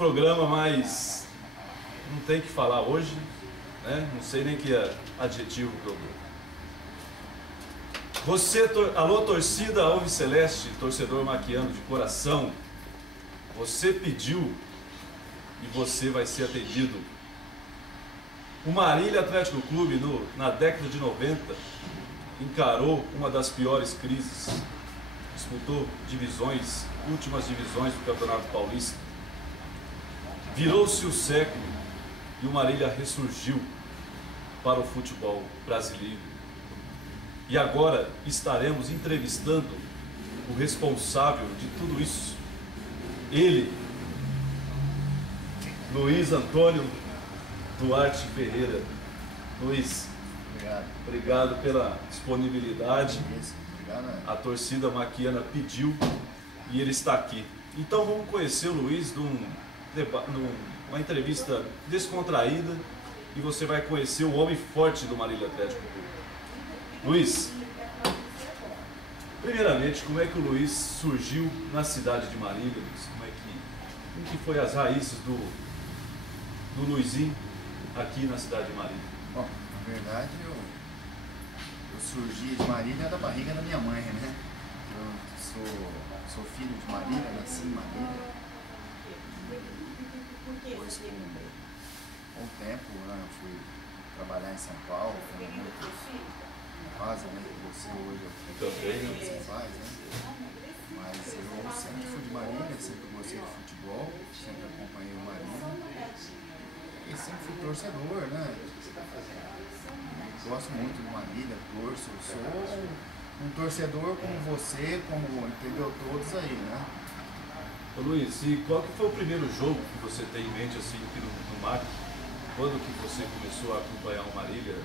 programa mais... não tem que falar hoje, né? Não sei nem que adjetivo que eu dou. Você, alô torcida Alves Celeste, torcedor maquiano de coração, você pediu e você vai ser atendido. O Marília Atlético Clube, na década de 90, encarou uma das piores crises. Disputou divisões, últimas divisões do Campeonato Paulista. Virou-se o século e o Marília ressurgiu para o futebol brasileiro. E agora estaremos entrevistando o responsável de tudo isso. Ele, Luiz Antônio Duarte Ferreira. Luiz, obrigado pela disponibilidade. A torcida maquiana pediu e ele está aqui. Então vamos conhecer o Luiz numa entrevista descontraída e você vai conhecer o homem forte do Marília Atlético Clube. Luiz, primeiramente, como é que o Luiz surgiu na cidade de Marília? Como que foi as raízes do Luizinho aqui na cidade de Marília? Bom, na verdade eu surgi de Marília da barriga da minha mãe, né? Eu sou filho de Marília, nasci em Marília. Depois, com o tempo, né, eu fui trabalhar em São Paulo, como muitos fazem, né? Você hoje também você faz, né? Mas eu sempre fui de Marília, sempre gostei de futebol, sempre acompanhei o Marília. E sempre fui torcedor, né? Gosto muito do Marília, torço, sou um torcedor como você, como, entendeu, todos aí, né? Ô Luiz, e qual que foi o primeiro jogo que você tem em mente assim aqui no MAC? Quando que você começou a acompanhar o Marília?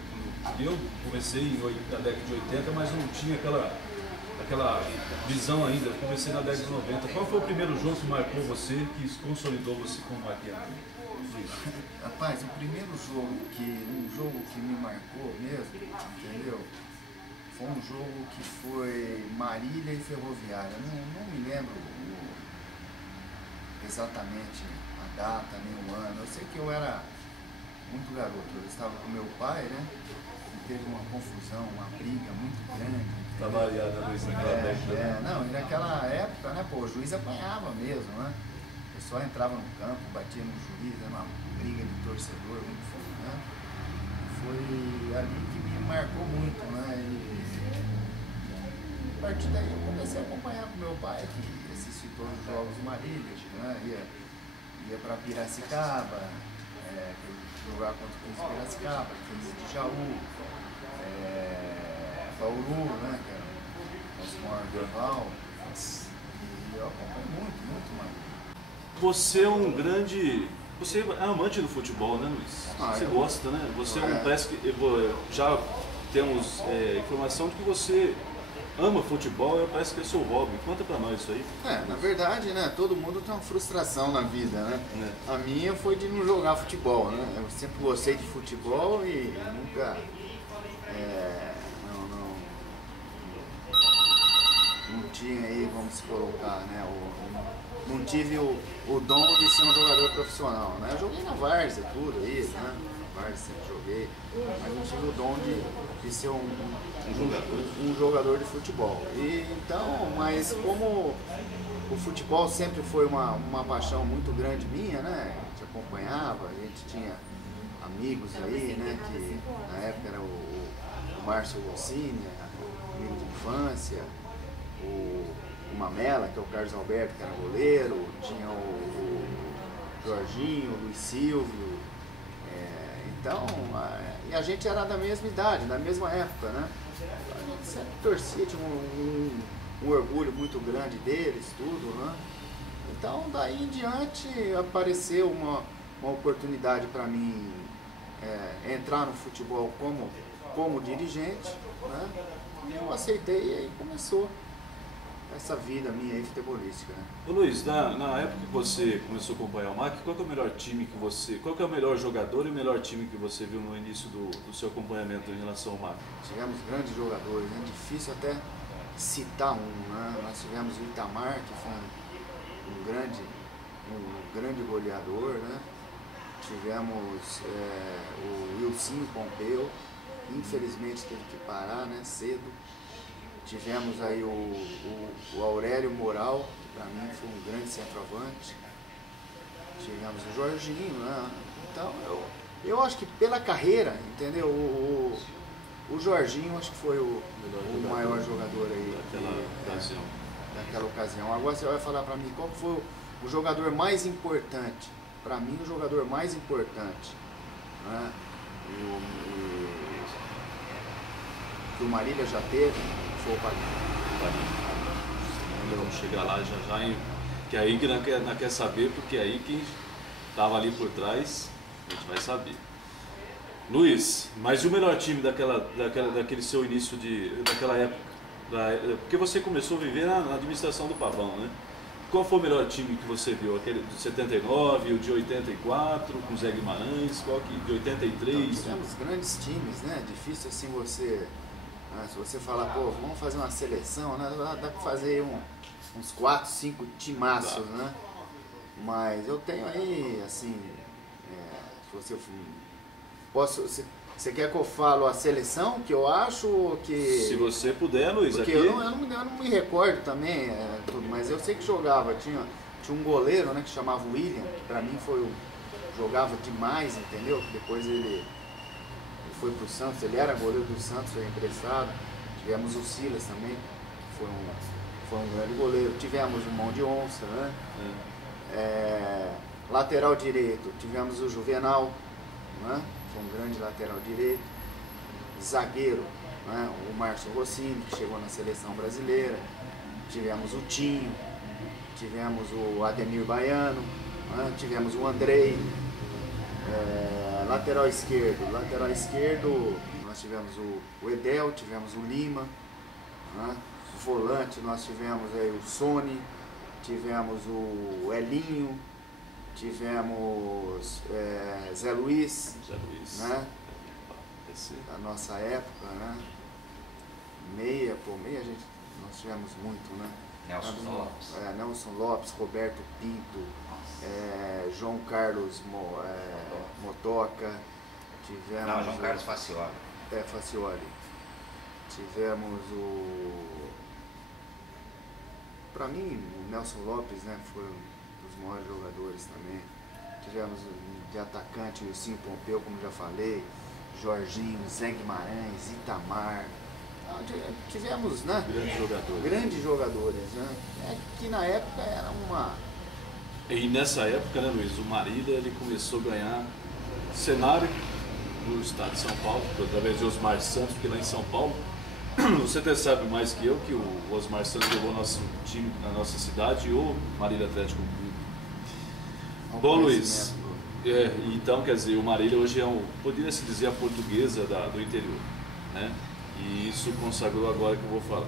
Eu comecei na década de 80, mas não tinha aquela visão ainda. Eu comecei na década de 90. Qual foi o primeiro jogo que marcou você, que consolidou você como maquiano? Rapaz, o primeiro jogo que me marcou mesmo, entendeu? Foi um jogo que foi Marília e Ferroviária. Não me lembro exatamente a data, nem o ano. Eu sei que eu era muito garoto. Eu estava com meu pai, né? E teve uma confusão, uma briga muito grande. Tá variada, Luiz, naquela década. Não, e naquela época, né, pô, o juiz apanhava mesmo, né? O pessoal entrava no campo, batia no juiz, era uma briga de torcedor muito forte, né? Foi ali que me marcou muito, né? E a partir daí eu comecei a acompanhar com meu pai, que assistia todos os jogos do Marília, né? Ia para Piracicaba, jogar contra o 15 de Piracicaba, 15 de Jaú, Bauru, né? Que era o nosso maior rival. E eu acompanho muito Marília. Você é um grande... Você é amante do futebol, né, Luiz? Você gosta, né? Você parece que já temos informação de que você ama futebol, parece que é seu hobby. Conta pra nós isso aí. Na verdade, né, todo mundo tem uma frustração na vida, né? A minha foi de não jogar futebol, né? Eu sempre gostei de futebol e nunca... não tinha aí, vamos colocar, né? Não tive o dom de ser um jogador profissional, né? Eu joguei na várzea, tudo isso, né? Na várzea sempre joguei, mas não tive o dom de ser um jogador de futebol. E, então, mas como o futebol sempre foi uma paixão muito grande minha, né? A gente acompanhava, a gente tinha amigos aí, né? Que na época era o Márcio Rossini, amigo de infância, o Mamela, que é o Carlos Alberto, que era goleiro, tinha o Jorginho, o Luiz Silvio, então, e a gente era da mesma idade, da mesma época, né? A gente sempre torcia, tinha um orgulho muito grande deles, tudo, né? Então, daí em diante, apareceu uma oportunidade para mim entrar no futebol como dirigente, né? E eu aceitei e aí começou essa vida minha aí futebolística, né? Ô Luiz, na época que você começou a acompanhar o MAC, qual que é o melhor time que você... Qual que é o melhor jogador e o melhor time que você viu no início do seu acompanhamento em relação ao MAC? Tivemos grandes jogadores, é difícil até citar um, né? Nós tivemos o Itamar, que foi um grande um grande goleador, né? Tivemos o Wilson Pompeu, infelizmente teve que parar, né, cedo. Tivemos aí o Aurélio Moral, que para mim foi um grande centroavante. Tivemos o Jorginho, né? Então eu acho que pela carreira, entendeu? O Jorginho acho que foi o maior jogador aí daquela ocasião. Agora você vai falar para mim qual foi o jogador mais importante. Para mim, o jogador mais importante, né? Que o Marília já teve foi o Paguinho. Vamos chegar lá já que aí que não quer saber, porque aí quem estava ali por trás, a gente vai saber. Luiz, mas e o melhor time daquele seu início daquela época? Porque você começou a viver na administração do Pavão, né? Qual foi o melhor time que você viu? Aquele de 79, o de 84, com o Zé Guimarães, qual que de 83? Então, tivemos grandes times, né? Difícil assim você... se você falar, pô, vamos fazer uma seleção, né? Dá pra fazer uns 4, 5 timaços, né? Mas eu tenho aí, assim... se você... Você quer que eu falo a seleção que eu acho ou que... Se você puder, Luiz, porque aqui... eu não me recordo também, mas eu sei que jogava. Tinha um goleiro, né, que chamava William, que pra mim jogava demais, entendeu? Depois ele foi pro Santos, ele era goleiro do Santos, foi emprestado. Tivemos o Silas também, que foi um grande goleiro. Tivemos o Mão de Onça, né? Lateral direito, tivemos o Juvenal, né? Foi um grande lateral direito. Zagueiro, né? O Márcio Rossini, que chegou na seleção brasileira. Tivemos o Tinho, tivemos o Ademir Baiano, né? Tivemos o Andrei. Lateral esquerdo, nós tivemos o Edel, tivemos o Lima, né? Volante, nós tivemos aí o Sony, tivemos o Elinho, tivemos Zé Luiz, né? Da nossa época, né? Meia nós tivemos muito, né? Nelson Lopes, Roberto Pinto, João Carlos Motoca, tivemos... Não, João Carlos Facioli. Facioli. Tivemos para mim, o Nelson Lopes, né, foi um dos maiores jogadores também. Tivemos de atacante o Wilson Pompeu, como já falei, Jorginho, Zé Guimarães, Itamar. Tivemos, né, grandes jogadores, né, que na época era uma... E nessa época, né, Luiz, o Marília ele começou a ganhar cenário no estado de São Paulo, através de Osmar Santos, porque lá em São Paulo, você até sabe mais que eu, que o Osmar Santos levou nosso time na nossa cidade, o Marília Atlético Clube. Bom, Luiz, então, quer dizer, o Marília hoje poderia se dizer a portuguesa do interior, né? E isso consagrou agora que eu vou falar.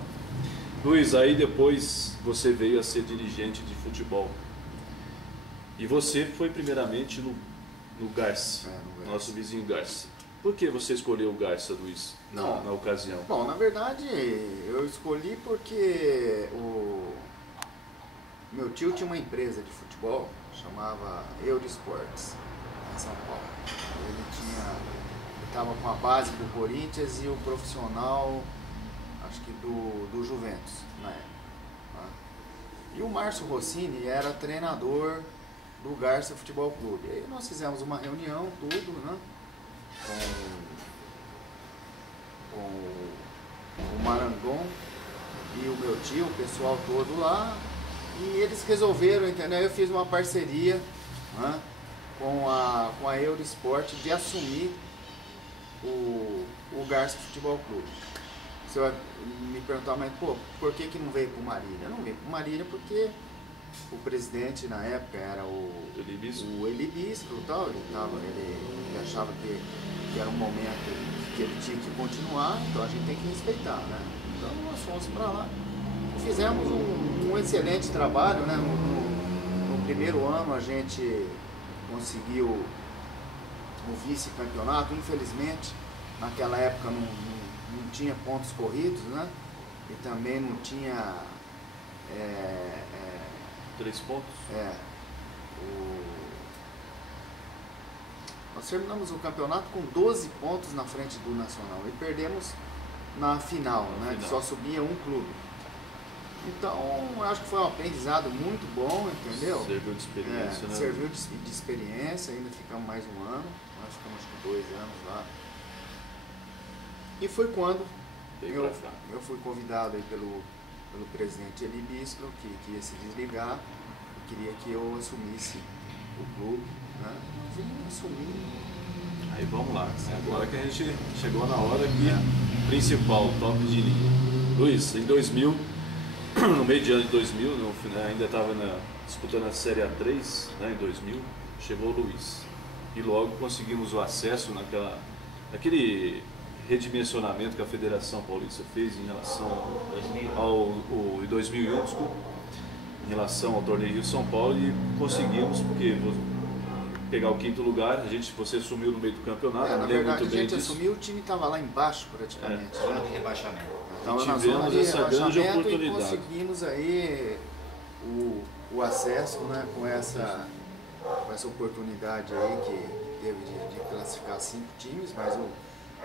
Luiz, aí depois você veio a ser dirigente de futebol. E você foi primeiramente no Garça, nosso vizinho Garça. Por que você escolheu o Garça, Luiz, na ocasião? Bom, na verdade, eu escolhi porque o meu tio tinha uma empresa de futebol, chamava Eurosports, em São Paulo. Ele estava com a base do Corinthians e o profissional, acho que do Juventus, na época. Né? E o Márcio Rossini era treinador do Garça Futebol Clube. E aí nós fizemos uma reunião, tudo, né? Com o Marangon e o meu tio, o pessoal todo lá, e eles resolveram, entendeu? Eu fiz uma parceria, né, com a Eurosport de assumir o Garça Futebol Clube. Você vai me perguntar, mas pô, por que não veio para o Marília? Eu não veio para o Marília porque o presidente na época era o Eli Bistro, tal, ele achava que era um momento que ele tinha que continuar, então a gente tem que respeitar, né? Então nós fomos para lá e fizemos um excelente trabalho, né? No primeiro ano a gente conseguiu o vice-campeonato, infelizmente naquela época não tinha pontos corridos, né? E também não tinha 3 pontos? Nós terminamos o campeonato com 12 pontos na frente do Nacional e perdemos na final, né? Que só subia um clube. Então, eu acho que foi um aprendizado muito bom, entendeu? Serviu de experiência, né? Serviu de experiência, ainda ficamos mais um ano, nós ficamos acho que 2 anos lá. E foi quando eu fui convidado aí pelo presidente Eli Bispo, que ia se desligar, e queria que eu assumisse o clube, né? Vim assumir. Aí vamos lá, agora que a gente chegou na hora aqui, principal, top de linha. Luiz, em 2000, no meio de ano de 2000, ainda estava disputando a Série A3, né, em 2000, chegou o Luiz. E logo conseguimos o acesso naquele redimensionamento que a Federação Paulista fez em relação em 2001, desculpa, em relação ao torneio Rio São Paulo, e conseguimos, porque pegar o 5º lugar, você sumiu no meio do campeonato. Na verdade, a gente assumiu, o time estava lá embaixo praticamente. Zona de rebaixamento. Então, tivemos essa grande oportunidade. E conseguimos aí o acesso, né, com essa oportunidade aí que teve de classificar 5 times, mas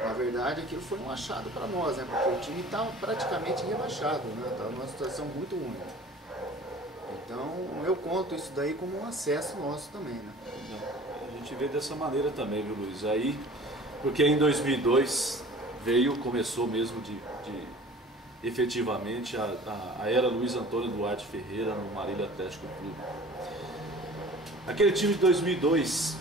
na verdade aquilo foi um achado para nós, né, porque o time estava praticamente rebaixado, né, estava numa situação muito ruim. Então eu conto isso daí como um acesso nosso também, né. A gente vê dessa maneira também, viu, Luiz? Aí, porque em 2002 começou mesmo efetivamente a era Luiz Antônio Duarte Ferreira no Marília Atlético Clube. Aquele time de 2002,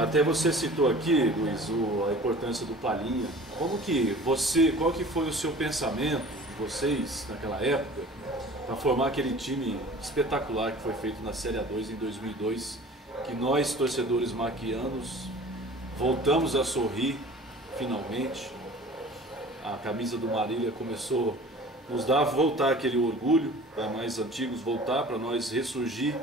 até você citou aqui, Luiz, a importância do Palhinha. Qual que foi o seu pensamento, de vocês, naquela época, para formar aquele time espetacular que foi feito na Série A2 em 2002, que nós, torcedores maquianos, voltamos a sorrir, finalmente. A camisa do Marília começou a nos dar, voltar aquele orgulho, para mais antigos voltar, para nós ressurgir.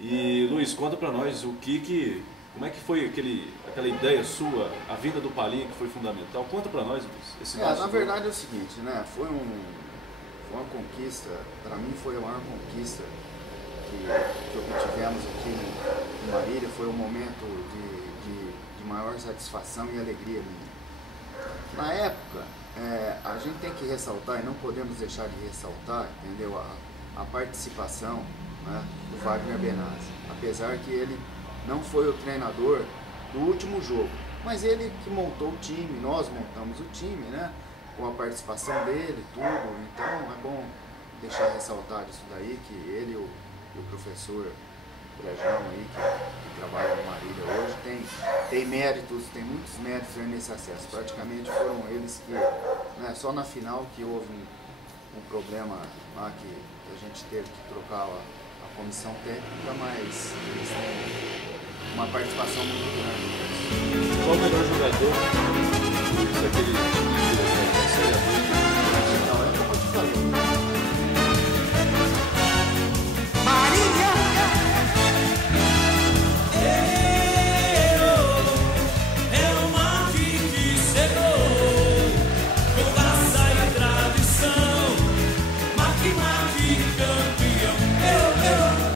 E Luiz, conta para nós como é que foi aquela ideia sua, a vinda do Palhinha, que foi fundamental. Conta para nós, Luiz. Na verdade é o seguinte, né? Foi uma conquista, para mim foi a maior conquista que obtivemos aqui no Marília, foi um momento de maior satisfação e alegria minha. Na época, a gente tem que ressaltar, e não podemos deixar de ressaltar, entendeu? A participação, né, do Wagner Benazzi. Apesar que ele não foi o treinador do último jogo, mas ele que montou o time, nós montamos o time, né, com a participação dele, tudo. Então é bom deixar ressaltado isso daí, que ele e o professor Brejão aí, que trabalha no Marília hoje, tem méritos, tem muitos méritos nesse acesso. Praticamente foram eles que, né, só na final que houve um problema lá que a gente teve que trocar a comissão técnica, mas eles têm uma participação muito grande. Qual o melhor jogador daquele time?